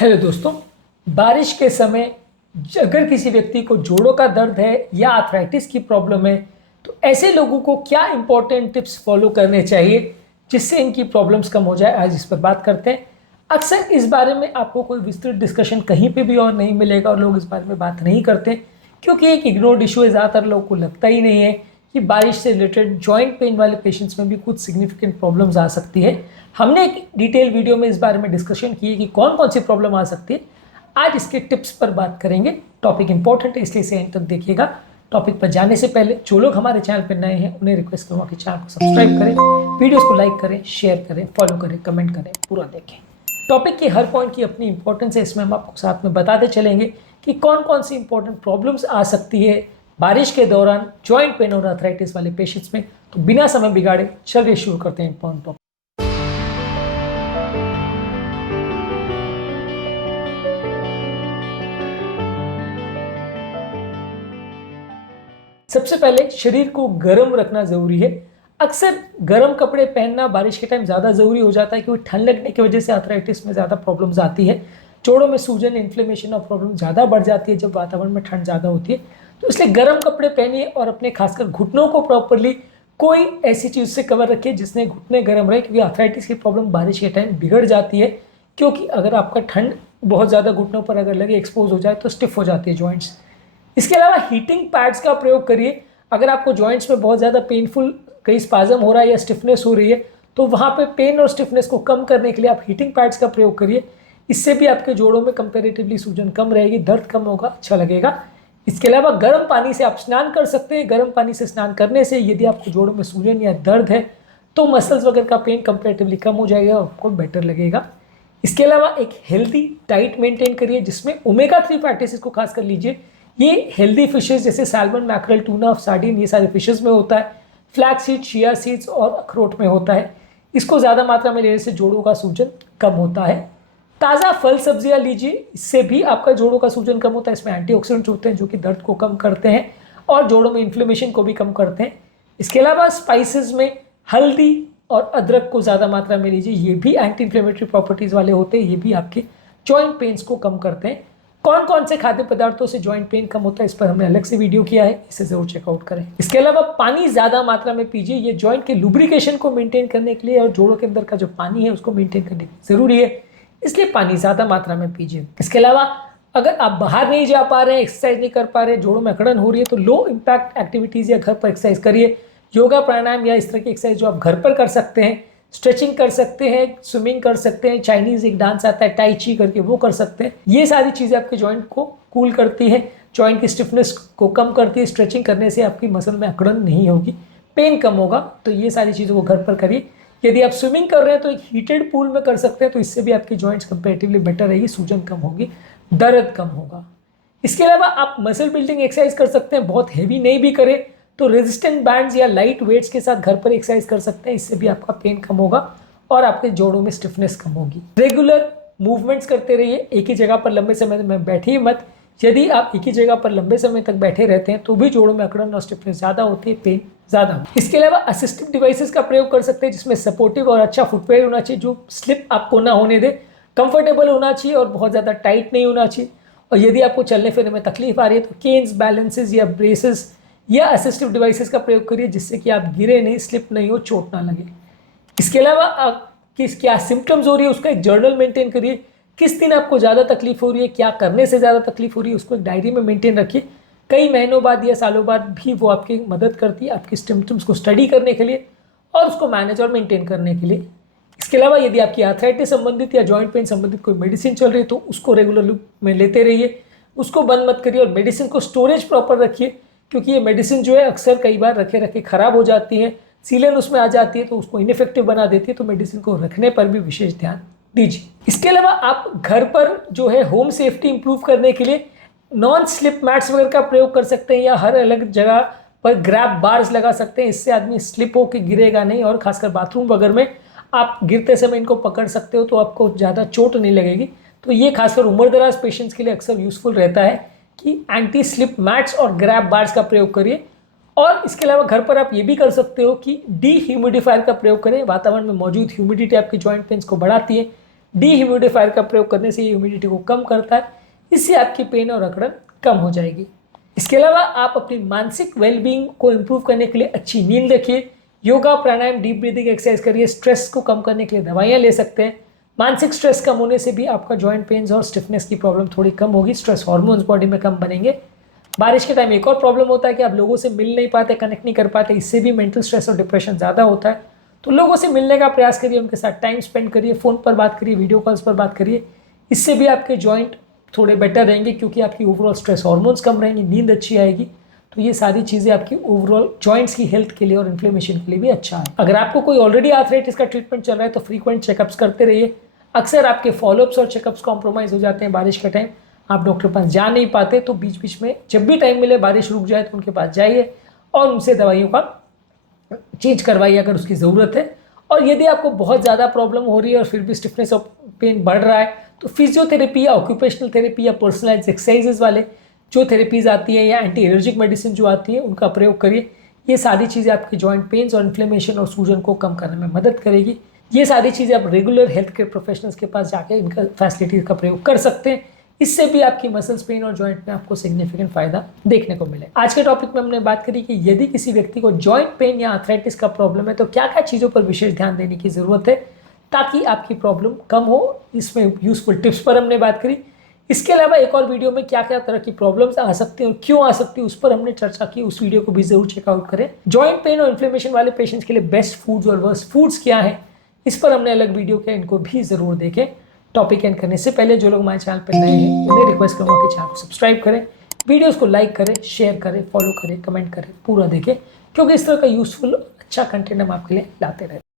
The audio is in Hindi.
हेलो दोस्तों। बारिश के समय अगर किसी व्यक्ति को जोड़ों का दर्द है या आर्थराइटिस की प्रॉब्लम है तो ऐसे लोगों को क्या इंपॉर्टेंट टिप्स फॉलो करने चाहिए जिससे इनकी प्रॉब्लम्स कम हो जाए, आज इस पर बात करते हैं। अक्सर इस बारे में आपको कोई विस्तृत डिस्कशन कहीं पे भी और नहीं मिलेगा और लोग इस बारे में बात नहीं करते क्योंकि एक इग्नोर्ड इशू है। ज़्यादातर लोगों को लगता ही नहीं है कि बारिश से रिलेटेड जॉइंट पेन वाले पेशेंट्स में भी कुछ सिग्निफिकेंट प्रॉब्लम्स आ सकती है। हमने एक डिटेल वीडियो में इस बारे में डिस्कशन की है कि कौन कौन सी प्रॉब्लम आ सकती है। आज इसके टिप्स पर बात करेंगे। टॉपिक इंपॉर्टेंट है इसलिए इसे एंड तक देखिएगा। टॉपिक पर जाने से पहले जो लोग हमारे चैनल पर नए हैं उन्हें रिक्वेस्ट करूँगा कि चैनल को सब्सक्राइब करें, वीडियोस को लाइक करें, शेयर करें, फॉलो करें, कमेंट करें, पूरा देखें। टॉपिक के हर पॉइंट की अपनी इंपॉर्टेंस है, इसमें हम आपको साथ में बताते चलेंगे कि कौन कौन सी इंपॉर्टेंट प्रॉब्लम्स आ सकती है बारिश के दौरान जॉइंट पेन और आर्थराइटिस वाले पेशेंट्स में। तो बिना समय बिगाड़े चलिए शुरू करते हैं इंपॉर्टेंट टॉपिक। सबसे पहले शरीर को गर्म रखना जरूरी है। अक्सर गर्म कपड़े पहनना बारिश के टाइम ज़्यादा ज़रूरी हो जाता है क्योंकि ठंड लगने की वजह से आर्थराइटिस में ज़्यादा प्रॉब्लम्स आती है। जोड़ों में सूजन, इन्फ्लेमेशन और प्रॉब्लम ज़्यादा बढ़ जाती है जब वातावरण में ठंड ज़्यादा होती है। तो इसलिए गर्म कपड़े पहनिए और अपने खासकर घुटनों को प्रॉपरली कोई ऐसी चीज़ से कवर रखिए जिसने घुटने गर्म रहे, क्योंकि आर्थराइटिस की प्रॉब्लम बारिश के टाइम बिगड़ जाती है। क्योंकि अगर आपका ठंड बहुत ज़्यादा घुटनों पर अगर लगे, एक्सपोज हो जाए तो स्टिफ हो जाती है जॉइंट्स। इसके अलावा हीटिंग पैड्स का प्रयोग करिए। अगर आपको जॉइंट्स में बहुत ज़्यादा पेनफुल कहीं स्पाजम हो रहा है या स्टिफनेस हो रही है तो वहाँ पे पेन और स्टिफनेस को कम करने के लिए आप हीटिंग पैड्स का प्रयोग करिए। इससे भी आपके जोड़ों में कंपैरेटिवली सूजन कम रहेगी, दर्द कम होगा, अच्छा लगेगा। इसके अलावा गर्म पानी से आप स्नान कर सकते हैं। गर्म पानी से स्नान करने से यदि आपको जोड़ों में सूजन या दर्द है तो मसल्स वगैरह का पेन कंपैरेटिवली कम हो जाएगा और आपको बेटर लगेगा। इसके अलावा एक हेल्दी डाइट मेंटेन करिए जिसमें ओमेगा 3 फैटी एसिड्स को खास कर लीजिए। ये हेल्दी फिशेस जैसे सैल्मन, मैकरल, टूना, सार्डिन, ये सारे फिशेस में होता है। फ्लैक्स सीड, चिया सीड्स और अखरोट में होता है। इसको ज़्यादा मात्रा में लेने से जोड़ों का सूजन कम होता है। ताज़ा फल सब्जियां लीजिए, इससे भी आपका जोड़ों का सूजन कम होता है। इसमें एंटीऑक्सीडेंट्स होते हैं जो कि दर्द को कम करते हैं और जोड़ों में इन्फ्लेमेशन को भी कम करते हैं। इसके अलावा स्पाइसेस में हल्दी और अदरक को ज़्यादा मात्रा में लीजिए, ये भी एंटी इन्फ्लेमेटरी प्रॉपर्टीज़ वाले होते हैं। ये भी आपके जॉइंट पेन्स को कम करते हैं। कौन कौन से खाद्य पदार्थों से जॉइंट पेन कम होता है इस पर हमने अलग से वीडियो किया है, इसे जरूर चेकआउट करें। इसके अलावा पानी ज़्यादा मात्रा में पीजिए। ये जॉइंट के लुब्रिकेशन को मेंटेन करने के लिए और जोड़ों के अंदर का जो पानी है उसको मेंटेन करने के लिए ज़रूरी है, इसलिए पानी ज़्यादा मात्रा में पीजिए। इसके अलावा अगर आप बाहर नहीं जा पा रहे हैं, एक्सरसाइज नहीं कर पा रहे, जोड़ों में अकड़न हो रही है तो लो इम्पैक्ट एक्टिविटीज़ या घर पर एक्सरसाइज करिए। योगा, प्राणायाम या इस तरह की एक्सरसाइज जो आप घर पर कर सकते हैं। स्ट्रेचिंग कर सकते हैं, स्विमिंग कर सकते हैं, चाइनीज़ एक डांस आता है टाई ची करके, वो कर सकते हैं। ये सारी चीज़ें आपके जॉइंट को कूल करती है, जॉइंट की स्टिफनेस को कम करती है। स्ट्रेचिंग करने से आपकी मसल में अकड़न नहीं होगी, पेन कम होगा। तो ये सारी चीज़ों को घर पर करिए। यदि आप स्विमिंग कर रहे हैं तो एक हीटेड पूल में कर सकते हैं, तो इससे भी आपकी जॉइंट्स कंपेरेटिवली बेटर रहेगी, सूजन कम होगी, दर्द कम होगा। इसके अलावा आप मसल बिल्डिंग एक्सरसाइज कर सकते हैं, बहुत हैवी नहीं भी करें तो रेजिस्टेंट बैंड्स या लाइट वेट्स के साथ घर पर एक्सरसाइज कर सकते हैं। इससे भी आपका पेन कम होगा और आपके जोड़ों में स्टिफनेस कम होगी। रेगुलर मूवमेंट्स करते रहिए, एक ही जगह पर लंबे समय में बैठिए मत। यदि आप एक ही जगह पर लंबे समय तक बैठे रहते हैं तो भी जोड़ों में अकड़न और स्टिफनेस ज़्यादा होती है, पेन ज़्यादा होता है। इसके अलावा असिस्टिव डिवाइसेस का प्रयोग कर सकते हैं जिसमें सपोर्टिव और अच्छा फुटवेयर होना चाहिए जो स्लिप आपको ना होने दे, कंफर्टेबल होना चाहिए और बहुत ज़्यादा टाइट नहीं होना चाहिए। और यदि आपको चलने फिरने में तकलीफ आ रही है तो केन्स, बैलेंसेस या ब्रेसेस या असिस्टिव डिवाइसेस का प्रयोग करिए जिससे कि आप गिरे नहीं, स्लिप नहीं हो, चोट ना लगे। इसके अलावा किस क्या सिम्टम्स हो रही है उसका एक जर्नल मेंटेन करिए। किस दिन आपको ज़्यादा तकलीफ हो रही है, क्या करने से ज़्यादा तकलीफ हो रही है, उसको एक डायरी में मेंटेन रखिए। कई महीनों बाद या सालों बाद भी वो आपकी मदद करती है आपकी सिम्टम्स को स्टडी करने के लिए और उसको मैनेज और मेंटेन करने के लिए। इसके अलावा यदि आपकी आर्थराइटिस संबंधित या जॉइंट पेन संबंधित कोई मेडिसिन चल रही है तो उसको रेगुलर लूप में लेते रहिए, उसको बंद मत करिए। और मेडिसिन को स्टोरेज प्रॉपर रखिए क्योंकि ये मेडिसिन जो है अक्सर कई बार रखे रखे ख़राब हो जाती है, सीलन उसमें आ जाती है तो उसको इनइफेक्टिव बना देती है। तो मेडिसिन को रखने पर भी विशेष ध्यान दीजिए। इसके अलावा आप घर पर जो है होम सेफ्टी इंप्रूव करने के लिए नॉन स्लिप मैट्स वगैरह का प्रयोग कर सकते हैं या हर अलग जगह पर ग्रैब बार्स लगा सकते हैं। इससे आदमी स्लिप होकर गिरेगा नहीं और खासकर बाथरूम वगैरह में आप गिरते समय इनको पकड़ सकते हो तो आपको ज़्यादा चोट नहीं लगेगी। तो ये खासकर उम्रदराज पेशेंट्स के लिए अक्सर यूज़फुल रहता है कि एंटी स्लिप मैट्स और ग्रैब बार्स का प्रयोग करिए। और इसके अलावा घर पर आप ये भी कर सकते हो कि डी ह्यूमिडिफायर का प्रयोग करें। वातावरण में मौजूद ह्यूमिडिटी आपकी जॉइंट पेन्स को बढ़ाती है। डीह्यूमिडिफायर का प्रयोग करने से ये ह्यूमिडिटी को कम करता है, इससे आपकी पेन और अकड़न कम हो जाएगी। इसके अलावा आप अपनी मानसिक वेलबींग को इम्प्रूव करने के लिए अच्छी नींद रखिए, योगा, प्राणायाम, डीप ब्रीदिंग एक्सरसाइज करिए, स्ट्रेस को कम करने के लिए दवाइयाँ ले सकते हैं। मानसिक स्ट्रेस कम होने से भी आपका जॉइंट पेन्स और स्टिफनेस की प्रॉब्लम थोड़ी कम होगी, स्ट्रेस हार्मोन्स बॉडी में कम बनेंगे। बारिश के टाइम एक और प्रॉब्लम होता है कि आप लोगों से मिल नहीं पाते, कनेक्ट नहीं कर पाते, इससे भी मेंटल स्ट्रेस और डिप्रेशन ज़्यादा होता है। तो लोगों से मिलने का प्रयास करिए, उनके साथ टाइम स्पेंड करिए, फ़ोन पर बात करिए, वीडियो कॉल्स पर बात करिए, इससे भी आपके जॉइंट थोड़े बेटर रहेंगे क्योंकि आपकी ओवरऑल स्ट्रेस हार्मोन्स कम रहेंगी, नींद अच्छी आएगी। तो ये सारी चीज़ें आपकी ओवरऑल जॉइंट्स की हेल्थ के लिए और इन्फ्लेमेशन के लिए भी अच्छा है। अगर आपको कोई ऑलरेडी आर्थराइटिस का ट्रीटमेंट चल रहा है तो फ्रीक्वेंट चेकअप्स करते रहिए। अक्सर आपके फॉलोअप्स और चेकअप्स कॉम्प्रोमाइज़ हो जाते हैं बारिश के टाइम, आप डॉक्टर के पास जा नहीं पाते, तो बीच बीच में जब भी टाइम मिले, बारिश रुक जाए तो उनके पास जाइए और उनसे दवाइयों का चेंज करवाइए अगर उसकी ज़रूरत है। और यदि आपको बहुत ज़्यादा प्रॉब्लम हो रही है और फिर भी स्टिफनेस और पेन बढ़ रहा है तो फिजियोथेरेपी या ऑक्यूपेशनल थेरेपी या पर्सनलाइज्ड एक्सरसाइजेज वाले जो थेरेपीज़ आती है या एंटी एलर्जिक मेडिसिन जो आती है उनका प्रयोग करिए। ये सारी चीज़ें आपके जॉइंट पेन्स और इन्फ्लेमेशन और सूजन को कम करने में मदद करेगी। ये सारी चीज़ें आप रेगुलर हेल्थ केयर प्रोफेशनल्स के पास जाके इनका फैसिलिटीज़ का प्रयोग कर सकते हैं, इससे भी आपकी मसल्स पेन और जॉइंट में आपको सिग्निफिकेंट फायदा देखने को मिले। आज के टॉपिक में हमने बात करी कि यदि किसी व्यक्ति को जॉइंट पेन या आर्थराइटिस का प्रॉब्लम है तो क्या क्या चीज़ों पर विशेष ध्यान देने की ज़रूरत है ताकि आपकी प्रॉब्लम कम हो। इसमें यूजफुल टिप्स पर हमने बात करी। इसके अलावा एक और वीडियो में क्या क्या तरह की प्रॉब्लम्स आ सकती हैं और क्यों आ सकती है उस पर हमने चर्चा की, उस वीडियो को भी जरूर चेकआउट करें। जॉइंट पेन और इन्फ्लेमेशन वाले पेशेंट्स के लिए बेस्ट फूड्स और वर्स्ट फूड्स क्या है, इस पर हमने अलग वीडियो किया, इनको भी जरूर देखें। टॉपिक एंड करने से पहले जो लोग हमारे चैनल पर नए हैं उन्हें रिक्वेस्ट करूँगा कि चैनल को सब्सक्राइब करें, वीडियोज़ को लाइक करें, शेयर करें, फॉलो करें, कमेंट करें, पूरा देखें, क्योंकि इस तरह का यूजफुल अच्छा कंटेंट हम आपके लिए लाते रहते हैं।